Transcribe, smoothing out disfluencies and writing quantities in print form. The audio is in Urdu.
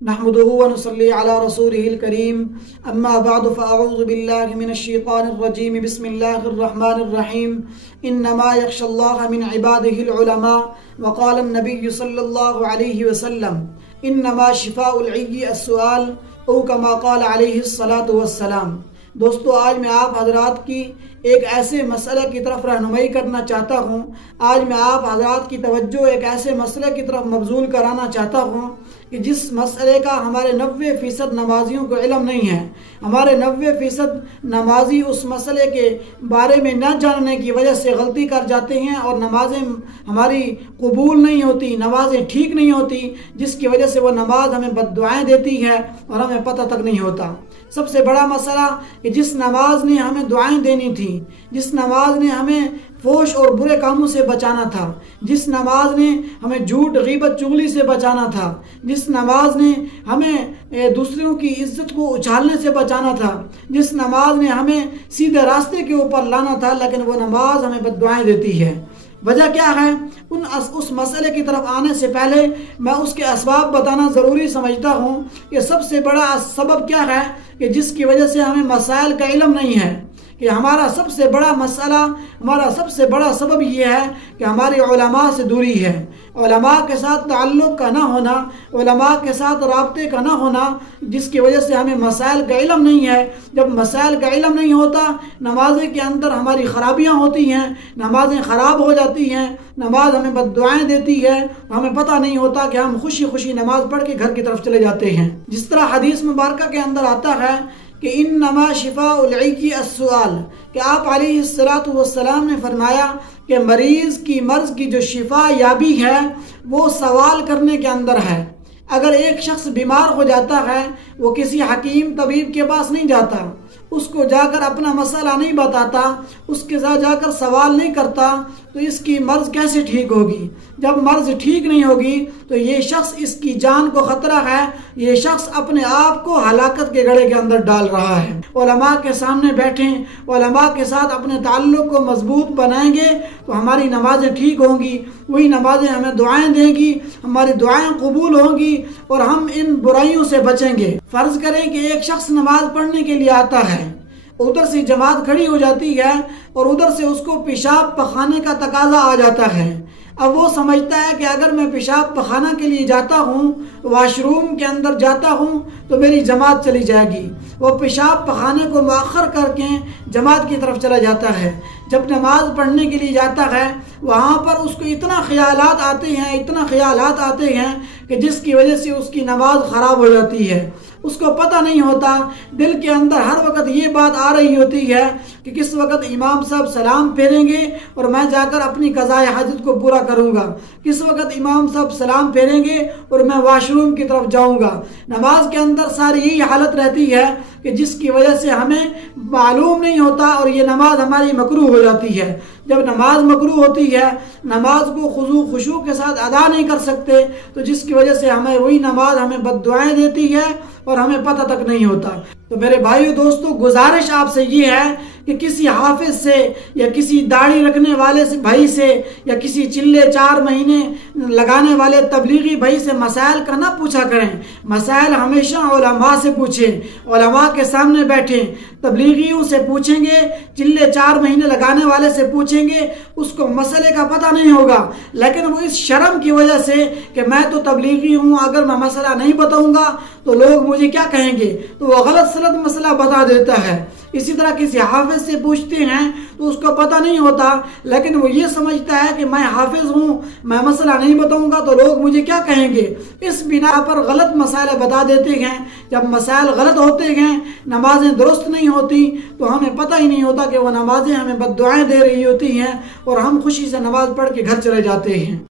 نحمده ونصلي على رسوله الكريم أما بعد فأعوذ بالله من الشيطان الرجيم بسم الله الرحمن الرحيم إنما يخشى الله من عباده العلماء وقال النبي صلى الله عليه وسلم إنما شفاء العي السؤال او كما قال عليه الصلاة والسلام۔ دوستو، آج میں آپ حضرات کی ایک ایسے مسئلے کی طرف رہنمائی کرنا چاہتا ہوں۔ آج میں آپ حضرات کی توجہ ایک ایسے مسئلے کی طرف مبذول کرانا چاہتا ہوں کہ جس مسئلے کا ہمارے 90% نمازیوں کو علم نہیں ہے۔ ہمارے 90% نمازی اس مسئلے کے بارے میں نہ جاننے کی وجہ سے غلطی کر جاتے ہیں اور نمازیں ہماری قبول نہیں ہوتی، نمازیں ٹھیک نہیں ہوتی، جس کی وجہ سے وہ نماز ہمیں بد دعائیں دیتی ہے اور ہمیں پتہ تک نہیں ہوتا۔ سب سے بڑا مسئلہ کہ جس نماز نے ہمیں دعائیں دینی تھی، جس نماز نے ہمیں فحش اور برے کاموں سے بچانا تھا، جس نماز نے ہمیں جھوٹ غیبت چغلی سے بچانا تھا، جس نماز نے ہمیں دوسروں کی عزت کو اچھالنے سے بچانا تھا، جس نماز نے ہمیں سیدھے راستے کے اوپر لانا تھا، لیکن وہ نماز ہمیں بد دعائیں دیتی ہے۔ وجہ کیا ہے؟ اس مسئلے کی طرف آنے سے پہلے میں اس کے اسباب بتانا ضروری سمجھتا ہوں کہ سب سے بڑا سبب کیا ہے کہ جس کی وجہ سے ہمیں مسائل کا علم نہیں ہے، کہ ہمارا سب سے بڑا مسئلہ، ہمارا سب سے بڑا سبب یہ ہے کہ ہماری علماء سے دوری ہے، علماء کے ساتھ تعلق کا نہ ہونا، علماء کے ساتھ رابطے کا نہ ہونا، جس کی وجہ سے ہمیں مسائل کا علم نہیں ہے۔ جب مسائل کا علم نہیں ہوتا، نمازیں کے اندر ہماری خرابیاں ہوتی ہیں، نمازیں خراب ہو جاتی ہیں، نماز ہمیں بد دعائیں دیتی ہے، ہمیں پتہ نہیں ہوتا کہ ہم خوشی خوشی نماز پڑھ کے گھر کی طرف چلے جاتے ہیں۔ جس طرح حدیث مبارکہ کے اندر آتا ہے کہ انما شفاء العی السؤال، کہ آپ علیہ السلام نے فرمایا کہ مریض کی مرض کی جو شفا یابی ہے وہ سوال کرنے کے اندر ہے۔ اگر ایک شخص بیمار ہو جاتا ہے، وہ کسی حکیم طبیب کے پاس نہیں جاتا، اس کو جا کر اپنا مسئلہ نہیں بتاتا، اس کے ساتھ جا کر سوال نہیں کرتا، تو اس کی مرض کیسے ٹھیک ہوگی؟ جب مرض ٹھیک نہیں ہوگی تو یہ شخص، اس کی جان کو خطرہ ہے، یہ شخص اپنے آپ کو ہلاکت کے گڑھے کے اندر ڈال رہا ہے۔ علماء کے سامنے بیٹھیں، علماء کے ساتھ اپنے تعلق کو مضبوط بنائیں گے تو ہماری نمازیں ٹھیک ہوں گی، وہی نمازیں ہمیں دعائیں دیں گی، ہماری دعائیں قبول ہوں گی اور ہم ان برائیوں سے بچیں گے۔ فرض کریں کہ ایک شخص نماز پڑھنے کے لیے آتا ہے، ادھر سے جماعت کھڑی ہو جاتی ہے اور ادھر سے اس کو پیشاب پخانے کا تقاضا آ جاتا ہے۔ اب وہ سمجھتا ہے کہ اگر میں پیشاب پخانہ کے لیے جاتا ہوں، واش روم کے اندر جاتا ہوں تو میری جماعت چلی جائے گی۔ وہ پیشاب پخانے کو مؤخر کر کے جماعت کی طرف چلا جاتا ہے۔ جب نماز پڑھنے کے لیے جاتا ہے، وہاں پر اس کو اتنا خیالات آتے ہیں کہ جس کی وجہ سے اس کی نماز خراب ہو جاتی ہے۔ اس کو پتہ نہیں ہوتا، دل کے اندر ہر وقت یہ بات آ رہی ہوتی ہے کہ کس وقت امام صاحب سلام پھیریں گے اور میں جا کر اپنی قضاء حاجت کو پورا کروں گا، کس وقت امام صاحب سلام پھیریں گے اور میں واش روم کی طرف جاؤں گا۔ نماز کے اندر ساری یہی حالت رہتی ہے کہ جس کی وجہ سے ہمیں معلوم نہیں ہوتا اور یہ نماز ہماری مکروہ ہو جاتی ہے۔ جب نماز مکروہ ہوتی ہے، نماز کو خشوع کے ساتھ ادا نہیں کر سکتے، تو جس کی وجہ سے ہمیں وہی نماز ہمیں بد دعائیں دیتی ہے اور ہمیں پتہ تک نہیں ہوتا۔ تو میرے بھائیو دوستو، گزارش آپ سے یہ ہے کہ کسی حافظ سے یا کسی داڑھی رکھنے والے سے بھائی سے یا کسی چلے 4 مہینے لگانے والے تبلیغی بھائی سے مسائل کا نہ پوچھا کریں۔ مسائل ہمیشہ علماء سے پوچھیں، علماء کے سامنے بیٹھیں۔ تبلیغیوں سے پوچھیں گے، چلے 4 مہینے لگانے والے سے پوچھیں گے، اس کو مسئلے کا پتہ نہیں ہوگا، لیکن وہ اس شرم کی وجہ سے کہ میں تو تبلیغی ہوں، اگر میں مسئلہ نہیں بتاؤں گا تو لوگ مجھے کیا کہیں گے، تو وہ غلط سلط مسئلہ بتا دیتا ہے۔ اسی طرح کسی حافظ سے پوچھتے ہیں تو اس کو پتہ نہیں ہوتا، لیکن وہ یہ سمجھتا ہے کہ میں حافظ ہوں، میں مسئلہ نہیں بتاؤں گا تو لوگ مجھے کیا کہیں گے، اس بنا پر غلط مسائل بتا دیتے ہیں۔ جب مسائل غلط ہوتے ہیں، نمازیں درست نہیں ہوتی، تو ہمیں پتہ ہی نہیں ہوتا کہ وہ نمازیں ہمیں بد دعائیں دے رہی ہوتی ہیں اور ہم خوشی سے نماز پڑھ کے گھر چلے جاتے ہیں۔